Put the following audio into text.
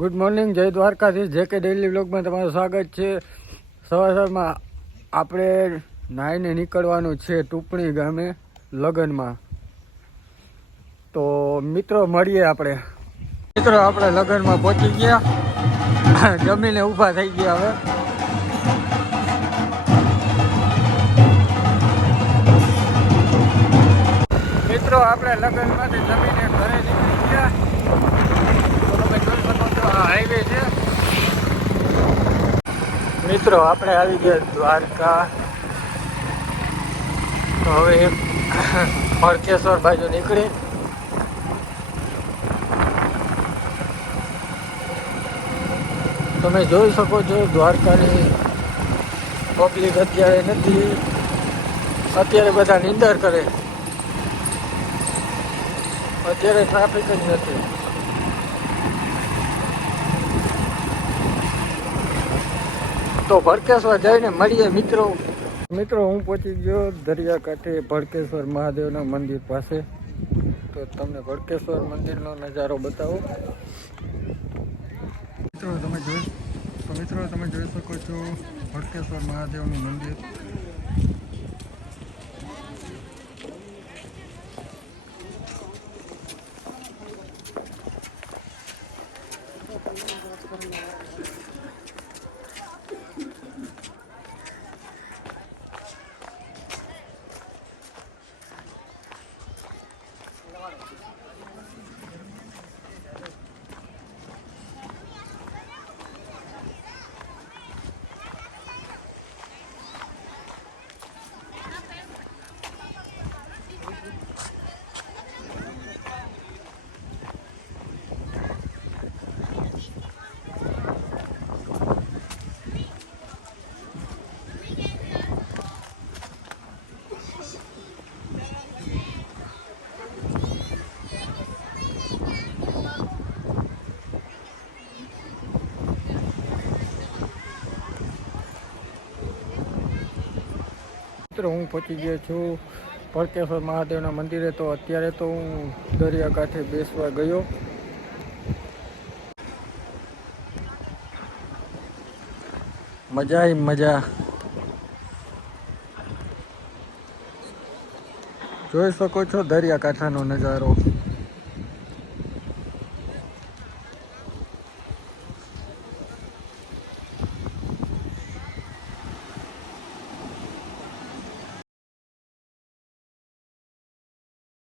Good morning, જય દ્વારકાધીશ. જે કે ડેલી વ્લોગમાં તમારું સ્વાગત છે. સવારમાં આપણે નાહીને નીકળવાનું છે ટુપણી ગામે લગ્નમાં. તો મિત્રો મળીએ આપણે. મિત્રો આપણે લગ્નમાં પહોંચી ગયા, જમીને ઊભા થઈ ગયા. હવે મિત્રો આપણે લગ્નમાંથી જમીને ઘરે નીકળી ગયા. હાઈવે છે મિત્રો. આપણે આવી ગયા દ્વારકા. તો હવે ભડકેશ્વર બાજુ નીકળી. તમે જોઈ શકો છો દ્વારકાની પબ્લિક અત્યારે નથી. અત્યારે બધા નિંદર કરે. અત્યારે ટ્રાફિક જ નથી. તો ભડકેશ્વર જઈને મળીએ મિત્રો. હું પહોંચી ગયો દરિયા કાંઠે ભડકેશ્વર મહાદેવના મંદિર પાસે. તો તમને ભડકેશ્વર મંદિરનો નજારો બતાવો. મિત્રો તમે જોઈ શકો છો ભડકેશ્વર મહાદેવનું મંદિર. હું પહોંચી ગયો છું ભડકેશ્વર મહાદેવના મંદિરે. તો અત્યારે તો હું દરિયા કાંઠે બેસવા ગયો. મજા મજા. જોઈ શકો છો દરિયા કાંઠાનો નજારો.